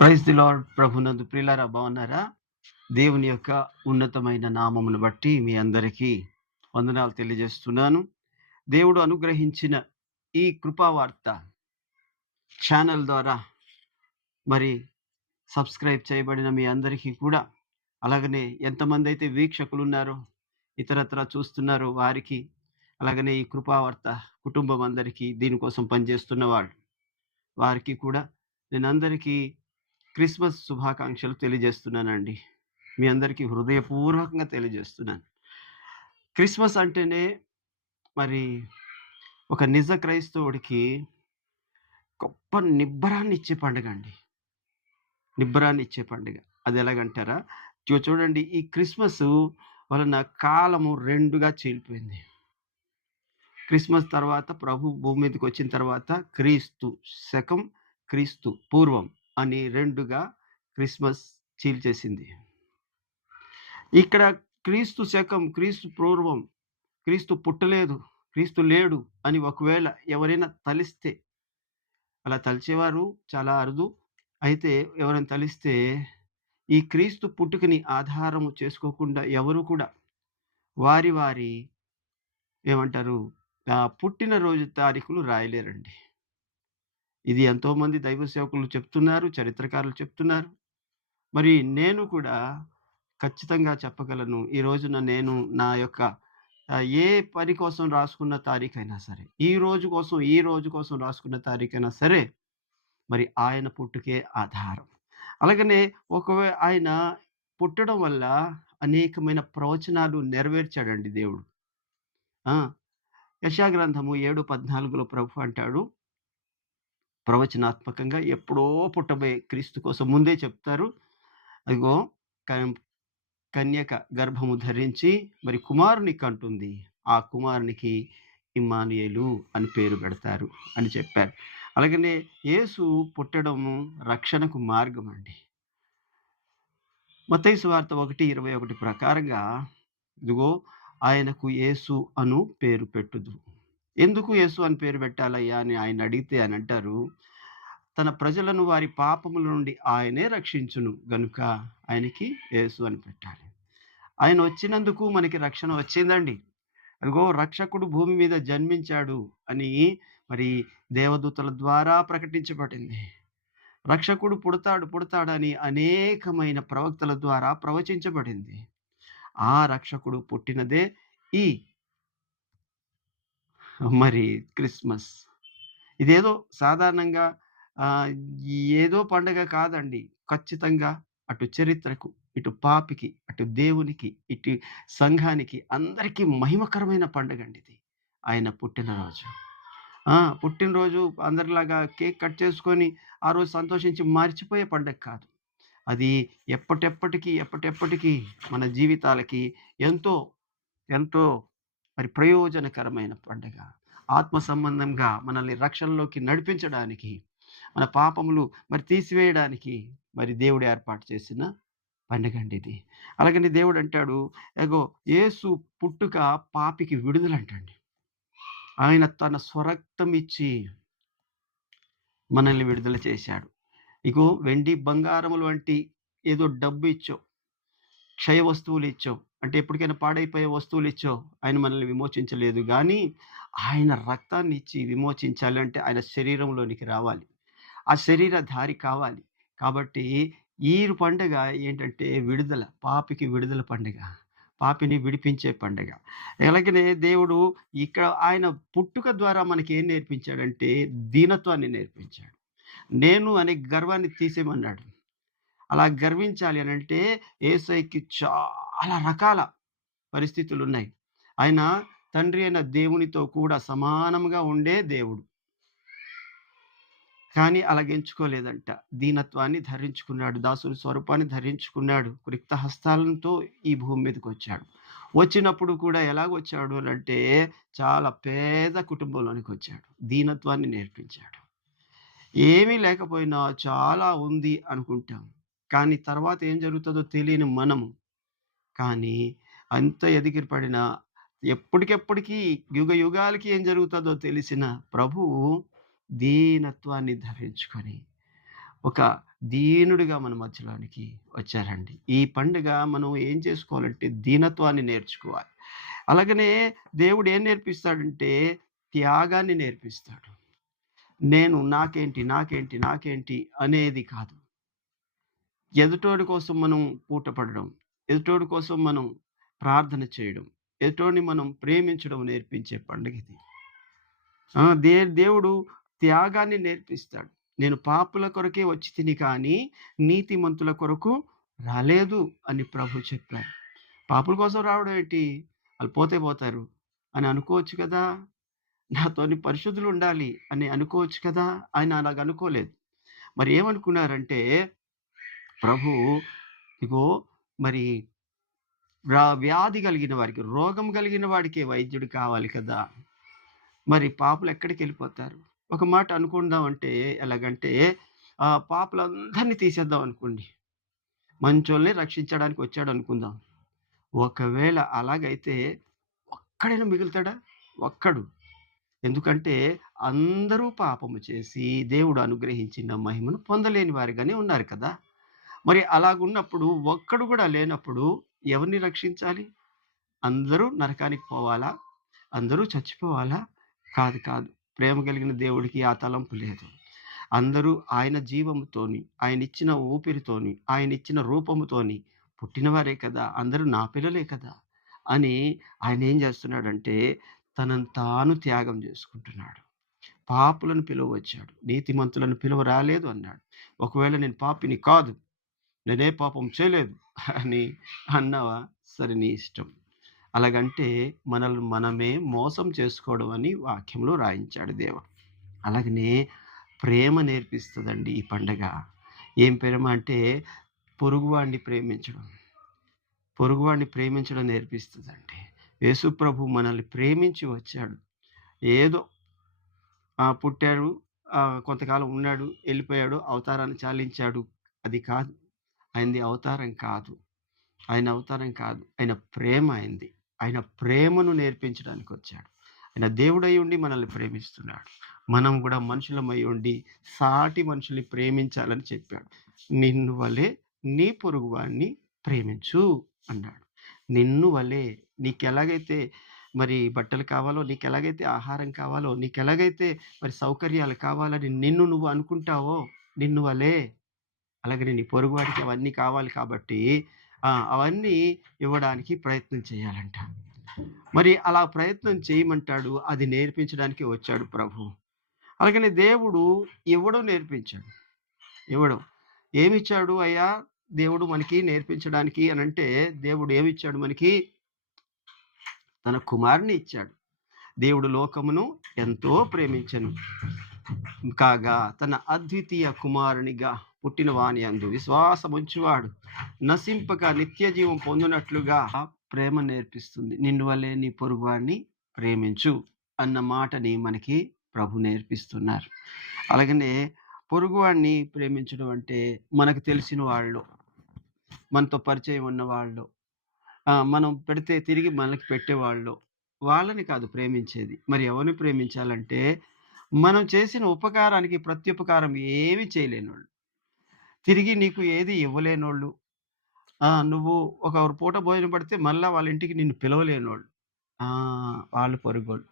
Praise the lord. ప్రభునందు ప్రియులారా, బాగున్నారా? దేవుని యొక్క ఉన్నతమైన నామమును బట్టి మీ అందరికీ వందనాలు తెలియజేస్తున్నాను. దేవుడు అనుగ్రహించిన ఈ కృపావార్త ఛానల్ ద్వారా మరి సబ్స్క్రైబ్ చేయబడిన మీ అందరికీ కూడా, అలాగనే ఎంతమంది అయితే వీక్షకులు ఉన్నారో, ఇతరత్ర చూస్తున్నారో వారికి, అలాగనే ఈ కృపావార్త కుటుంబం అందరికీ, దీనికోసం పనిచేస్తున్న వారికి కూడా నేను అందరికీ క్రిస్మస్ శుభాకాంక్షలు తెలియజేస్తున్నానండి. మీ అందరికీ హృదయపూర్వకంగా తెలియజేస్తున్నాను. క్రిస్మస్ అంటేనే మరి ఒక నిజ క్రైస్తవుడికి గొప్ప నిబ్బరాన్ని ఇచ్చే పండుగ అండి. నిబ్బరాన్ని ఇచ్చే పండుగ. అది ఎలాగంటారా? చూడండి, ఈ క్రిస్మస్ వలన కాలము రెండుగా చీలిపోయింది. క్రిస్మస్ తర్వాత ప్రభు భూమి మీదకి వచ్చిన తర్వాత క్రీస్తు శకం, క్రీస్తు పూర్వం అని రెండుగా క్రిస్మస్ చీల్చేసింది. ఇక్కడ క్రీస్తు శకం, క్రీస్తు పూర్వం, క్రీస్తు పుట్టలేదు, క్రీస్తు లేడు అని ఒకవేళ ఎవరైనా తలిస్తే, అలా తలిచేవారు చాలా అరుదు. అయితే ఎవరైనా తలిస్తే ఈ క్రీస్తు పుట్టుకని ఆధారము చేసుకోకుండా ఎవరు కూడా వారి వారి ఏమంటారు పుట్టినరోజు తారీఖులు రాయలేరండి. ఇది ఎంతోమంది దైవ సేవకులు చెప్తున్నారు, చరిత్రకారులు చెప్తున్నారు. మరి నేను కూడా ఖచ్చితంగా చెప్పగలను. ఈ రోజున నేను నా యొక్క ఏ పని కోసం రాసుకున్న తారీఖైనా సరే, ఈ రోజు కోసం రాసుకున్న తారీఖైనా సరే, మరి ఆయన పుట్టుకే ఆధారం. అలాగనే ఒకవేళ ఆయన పుట్టడం వల్ల అనేకమైన ప్రవచనాలు నెరవేర్చాడండి దేవుడు. యెషయా గ్రంథము 7:14 ప్రభు అంటాడు, ప్రవచనాత్మకంగా ఎప్పుడో పుట్టబోయే క్రీస్తు కోసం ముందే చెప్తారు. అదిగో కన్యక గర్భము ధరించి మరి కుమారుని కంటుంది, ఆ కుమారునికి ఇమ్మానుయేలు అని పేరు పెడతారు అని చెప్పారు. అలాగనే యేసు పుట్టడము రక్షణకు మార్గం అండి. మత్తయి సువార్త 1:21 ప్రకారంగా, ఇదిగో ఆయనకు యేసు అను పేరు పెట్టుదు. ఎందుకు యేసు అని పేరు పెట్టాలయ్యా అని ఆయన అడిగితే అని అంటారు, తన ప్రజలను వారి పాపముల నుండి ఆయనే రక్షించును గనుక ఆయనకి యేసు అని పెట్టాలి. ఆయన వచ్చినందుకు మనకి రక్షణ వచ్చిందండి. అదిగో రక్షకుడు భూమి మీద జన్మించాడు అని మరి దేవదూతల ద్వారా ప్రకటించబడింది. రక్షకుడు పుడతాడని అనేకమైన ప్రవక్తల ద్వారా ప్రవచించబడింది. ఆ రక్షకుడు పుట్టినదే ఈ మరి క్రిస్మస్. ఇదేదో సాధారణంగా ఏదో పండగ కాదండి. ఖచ్చితంగా అటు చరిత్రకు, ఇటు పాపికి, అటు దేవునికి, ఇటు సంఘానికి అందరికీ మహిమకరమైన పండుగ అండి ఇది. ఆయన పుట్టినరోజు. పుట్టినరోజు అందరిలాగా కేక్ కట్ చేసుకొని ఆ రోజు సంతోషించి మర్చిపోయే పండుగ కాదు. అది ఎప్పటెప్పటికీ మన జీవితాలకి ఎంతో ఎంతో మరి ప్రయోజనకరమైన పండుగ. ఆత్మ సంబంధంగా మనల్ని రక్షణలోకి నడిపించడానికి, మన పాపములు మరి తీసివేయడానికి మరి దేవుడు ఏర్పాటు చేసిన పండుగ అండి ఇది. అలాగని దేవుడు అంటాడు, ఎగో యేసు పుట్టుక పాపికి విడుదలంటండి. ఆయన తన స్వరక్తం ఇచ్చి మనల్ని విడుదల చేశాడు. ఇగో వెండి బంగారములు వంటి ఏదో డబ్బు ఇచ్చో, క్షయ వస్తువులు ఇచ్చో, అంటే ఎప్పటికైనా పాడైపోయే వస్తువులు ఇచ్చో ఆయన మనల్ని విమోచించలేదు. కానీ ఆయన రక్తాన్ని ఇచ్చి విమోచించాలంటే ఆయన శరీరంలోనికి రావాలి, ఆ శరీరధారి కావాలి. కాబట్టి ఈ పండుగ ఏంటంటే విడుదల, పాపికి విడుదల పండుగ, పాపిని విడిపించే పండుగ. అలాగనే దేవుడు ఇక్కడ ఆయన పుట్టుక ద్వారా మనకి ఏం నేర్పించాడంటే దీనత్వాన్ని నేర్పించాడు. నేను అనే గర్వాన్ని తీసేయమన్నాడు. అలా గర్వించాలి అని అంటే యేసయ్యకి చాలా రకాల పరిస్థితులు ఉన్నాయి. ఆయన తండ్రి అయిన దేవునితో కూడా సమానంగా ఉండే దేవుడు. కానీ అలాగెంచుకోలేదంట. దీనత్వాన్ని ధరించుకున్నాడు, దాసుని స్వరూపాన్ని ధరించుకున్నాడు, రిక్త హస్తాలతో ఈ భూమి మీదకి వచ్చాడు. వచ్చినప్పుడు కూడా ఎలాగొచ్చాడు అని అంటే చాలా పేద కుటుంబంలోనికి వచ్చాడు. దీనత్వాన్ని నేర్పించాడు. ఏమీ లేకపోయినా చాలా ఉంది అనుకుంటాం, కానీ తర్వాత ఏం జరుగుతుందో తెలియని మనము, కానీ అంత ఎదిగిపడిన ఎప్పటికెప్పటికీ యుగ యుగాలకి ఏం జరుగుతుందో తెలిసిన ప్రభువు దీనత్వాన్ని ధరించుకొని ఒక దీనుడిగా మన మధ్యలోనికి వచ్చారండి. ఈ పండుగ మనం ఏం చేసుకోవాలంటే దీనత్వాన్ని నేర్చుకోవాలి. అలాగనే దేవుడు ఏం నేర్పిస్తాడంటే త్యాగాన్ని నేర్పిస్తాడు. నేను నాకేంటి, నాకేంటి, నాకేంటి అనేది కాదు. ఎదుటోడి కోసం మనం పూటపడడం, ఎదుటోడి కోసం మనం ప్రార్థన చేయడం, ఎదుటోడిని మనం ప్రేమించడం నేర్పించే పండుగిది. ఆ! దేవుడు త్యాగాన్ని నేర్పిస్తాడు. నేను పాపుల కొరకే వచ్చి తిని కానీ, నీతిమంతుల కొరకు రాలేదు అని ప్రభు చెప్పారు. పాపుల కోసం రావడం ఏంటి? ఆళ్ళు పోతే పోతారు అని అనుకోవచ్చు కదా! నాతోని పరిశుద్ధులుండాలి అని అనుకోవచ్చు కదా! ఆయన అలాగనుకోలేదు. మరి ఏమనుకున్నారంటే, ప్రభు ఇగో మరి వ్యాధి కలిగిన వారికి, రోగం కలిగిన వాడికే వైద్యుడు కావాలి కదా! మరి పాపులెక్కడికెళ్ళిపోతారు? ఒక మాట అనుకుందామంటే ఎలాగంటే పాపులందరిని తీసేద్దాం అనుకోండి. మంచోళ్ళని రక్షించడానికి వచ్చాడనుకుందాం. ఒకవేళ అలాగైతే ఒక్కడైనా మిగులుతాడా? ఒక్కడు. ఎందుకంటే అందరూ పాపము చేసి దేవుడు అనుగ్రహించిన మహిమను పొందలేని వారిగానే ఉన్నారు కదా! మరి అలాగున్నప్పుడు ఒక్కడు గూడా లేనప్పుడు ఎవరిని రక్షించాలి? అందరూ నరకానికి పోవాలా? అందరూ చచ్చిపోవాలా? కాదు, కాదు. ప్రేమ కలిగిన దేవుడికి ఆ తలంపు లేదు. అందరూ ఆయన జీవముతోని, ఆయనిచ్చిన ఊపిరితోని, ఆయనిచ్చిన రూపముతోని పుట్టినవారే కదా! అందరూ నా పిల్లలే కదా! అని ఆయనేం జేస్తున్నాడంటే, తనను తాను త్యాగం జేసుకుంటున్నాడు. పాపులను పిలువవచ్చాడు. నీతిమంతులను పిలువ రాలేదు అన్నాడు. ఒకవేళ నేను పాపిని కాదు, నేనే పాపం చేయలేదు అని అన్నావా? సరే నీ ఇష్టం. అలాగంటే మనల్ని మనమే మోసం చేసుకోవడం అని వాక్యంలో రాయించాడు దేవుడు. అలాగనే ప్రేమ నేర్పిస్తదండి ఈ పండగ. ఏం ప్రేమ అంటే పొరుగువాడిని ప్రేమించడం. పొరుగువాడిని ప్రేమించడం నేర్పిస్తదండి. యేసు ప్రభు మనల్ని ప్రేమించి వచ్చాడు. ఏదో పుట్టాడు, కొంతకాలం ఉన్నాడు, ఎళ్ళిపోయాడు, అవతారాన్ని చాలించాడు. అది కాదు. ఆయనది అవతారం కాదు. ఆయన అవతారం కాదు. ఆయన ప్రేమ ఆయనది. ఆయన ప్రేమను నేర్పించడానికొచ్చాడు. ఆయన దేవుడై ఉండి మనల్ని ప్రేమిస్తున్నాడు. మనం గూడా మనుషులమై ఉండి సాటి మనుషుల్ని ప్రేమించాలని చెప్పాడు. నిన్ను వలె నీ పొరుగువాడిని ప్రేమించు అన్నాడు. నిన్ను వలె నీకెలాగైతే మరి బట్టలు కావాలో, నీకెలాగైతే ఆహారం కావాలో, నీకెలాగైతే మరి సౌకర్యాలు కావాలని నిన్ను నువ్వు అనుకుంటావో, నిన్ను వలె అలాగనే నీ పొరుగువాడికి అవన్నీ కావాలి కాబట్టి అవన్నీ ఇవ్వడానికి ప్రయత్నం చేయాలంట. మరి అలా ప్రయత్నం చేయమంటాడు. అది నేర్పించడానికి వచ్చాడు ప్రభు. అలాగనే దేవుడు ఇవ్వడం నేర్పించాడు. ఇవ్వడం. ఏమిచ్చాడు అయ్యా దేవుడు మనకి నేర్పించడానికి అనంటే, దేవుడు ఏమిచ్చాడు మనకి? తన కుమారుడిని ఇచ్చాడు. దేవుడు లోకమును ఎంతో ప్రేమించెను. కాగా తన అద్వితీయ కుమారునిగా పుట్టిన వాని యందు విశ్వాసముంచువాడు నశింపక నిత్య జీవం పొందినట్లుగా ప్రేమ నేర్పిస్తుంది. నిన్ను వల్లే నీ పొరుగువాడిని ప్రేమించు అన్న మాటని మనకి ప్రభు నేర్పిస్తున్నారు. అలాగనే పొరుగువాడిని ప్రేమించడం అంటే మనకు తెలిసిన వాళ్ళు, మనతో పరిచయం ఉన్న వాళ్ళు, మనం పెడితే తిరిగి మనకి పెట్టేవాళ్ళు, వాళ్ళని కాదు ప్రేమించేది. మరి ఎవరిని ప్రేమించాలంటే మనం చేసిన ఉపకారానికి ప్రత్యుపకారం ఏమి చేయలేనోళ్ళు. తిరిగి నీకు ఏది ఇవ్వలేనోళ్ళు. నువ్వు ఒక పూట భోజనం పడితే మళ్ళా వాళ్ళ ఇంటికి నిన్ను పిలవలేనోళ్ళు. ఆ! వాళ్ళు పొరుగోళ్ళు.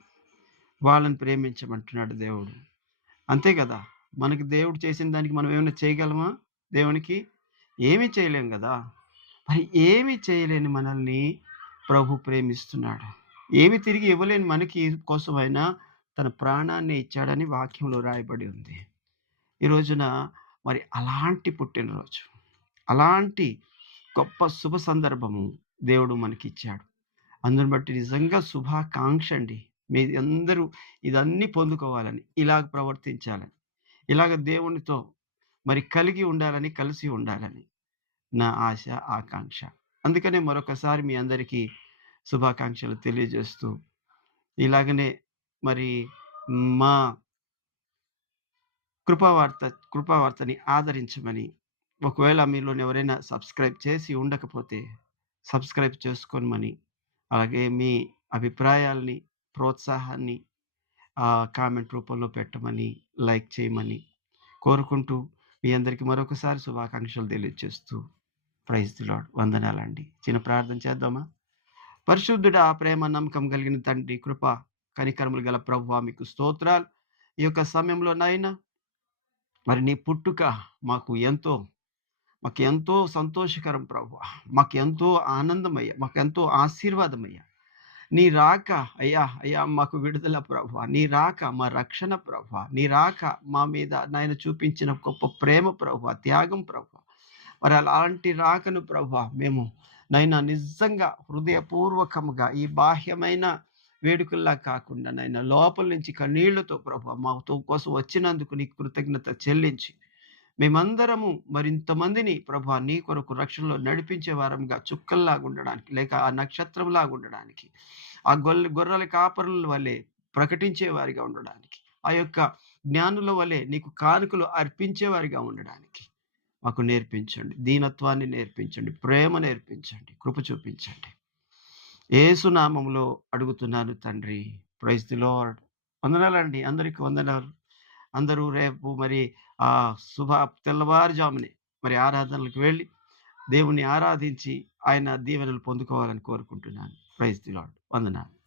వాళ్ళని ప్రేమించమంటున్నాడు దేవుడు. అంతే కదా! మనకి దేవుడు చేసిన దానికి మనం ఏమైనా చేయగలమా దేవునికి? ఏమీ చేయలేం గదా! మరి ఏమీ చేయలేని మనల్ని ప్రభు ప్రేమిస్తున్నాడు. ఏమి తిరిగి ఇవ్వలేని మనకి కోసమైనా తన ప్రాణాన్ని ఇచ్చాడని వాక్యంలో రాయబడి ఉంది. ఈ రోజున మరి అలాంటి పుట్టినరోజు, అలాంటి గొప్ప శుభ సందర్భము దేవుడు మనకిచ్చాడు. అందుని బట్టి నిజంగా శుభాకాంక్ష అండి. మీరందరూ ఇదన్నీ పొందుకోవాలని, ఇలాగ ప్రవర్తించాలని, ఇలాగ దేవునితో మరి కలిగి ఉండాలని, కలిసి ఉండాలని నా ఆశ, ఆకాంక్ష. అందుకనే మరొకసారి మీ అందరికీ శుభాకాంక్షలు తెలియజేస్తూ, ఇలాగనే మరి మా కృపావార్తని ఆదరించమని, ఒకవేళ మీలోని ఎవరైనా సబ్స్క్రైబ్ చేసి ఉండకపోతే సబ్స్క్రైబ్ చేసుకోమని, అలాగే మీ అభిప్రాయాల్ని, ప్రోత్సాహాన్ని కామెంట్ రూపంలో పెట్టమని, లైక్ చేయమని కోరుకుంటూ మీ అందరికీ మరొకసారి శుభాకాంక్షలు తెలియజేస్తూ ప్రైజ్ ది లార్డ్. వందనాలండి. చిన్న ప్రార్థన చేద్దామా? పరిశుద్ధుడా, ప్రేమ నమ్మకం కలిగిన తండ్రి, కృప కనికరములు గల ప్రభువా, మీకు స్తోత్రాలు. ఈ యొక్క సమయంలోనైనా మరి నీ పుట్టుక మాకు ఎంతో మాకెంతో సంతోషకరం ప్రభువా. మాకెంతో ఆనందమయ్యా, మాకెంతో ఆశీర్వాదమయ్యా. నీ రాక అయ్యా అయ్యా మాకు విడుదల ప్రభువా. నీ రాక మా రక్షణ ప్రభువా. నీ రాక మా మీద నాయన చూపించిన గొప్ప ప్రేమ ప్రభువా, త్యాగం ప్రభువా. మరి అలాంటి రాకను ప్రభువా మేము నైనా నిజంగా హృదయపూర్వకముగా ఈ బాహ్యమైన వేడుకల్లా కాకుండా నైనా లోపల నుంచి కన్నీళ్లతో ప్రభువా మాతో కోసం వచ్చినందుకు నీకు కృతజ్ఞత చెల్లించి మేమందరము మరింతమందిని ప్రభువా నీ కొరకు రక్షణలో నడిపించే వారంగా చుక్కల్లాగా ఉండడానికి, లేక ఆ నక్షత్రంలాగా ఉండడానికి, ఆ గొర్రెల కాపరుల వలె ప్రకటించే వారిగా ఉండడానికి, ఆ యొక్క జ్ఞానుల వలె నీకు కానుకలు అర్పించే వారిగా ఉండడానికి మాకు నేర్పించండి. దీనత్వాన్ని నేర్పించండి, ప్రేమ నేర్పించండి, కృప చూపించండి. యేసు నామములో అడుగుతున్నాను తండ్రి. Praise the lord. వందనాలండి. అందరికీ వందనాలు. అందరూ రేపు మరి తెల్లవారుజామునే మరి ఆరాధనలకు వెళ్ళి దేవుణ్ణి ఆరాధించి ఆయన దీవెనలు పొందుకోవాలని కోరుకుంటున్నాను. Praise the lord. వందనాలు.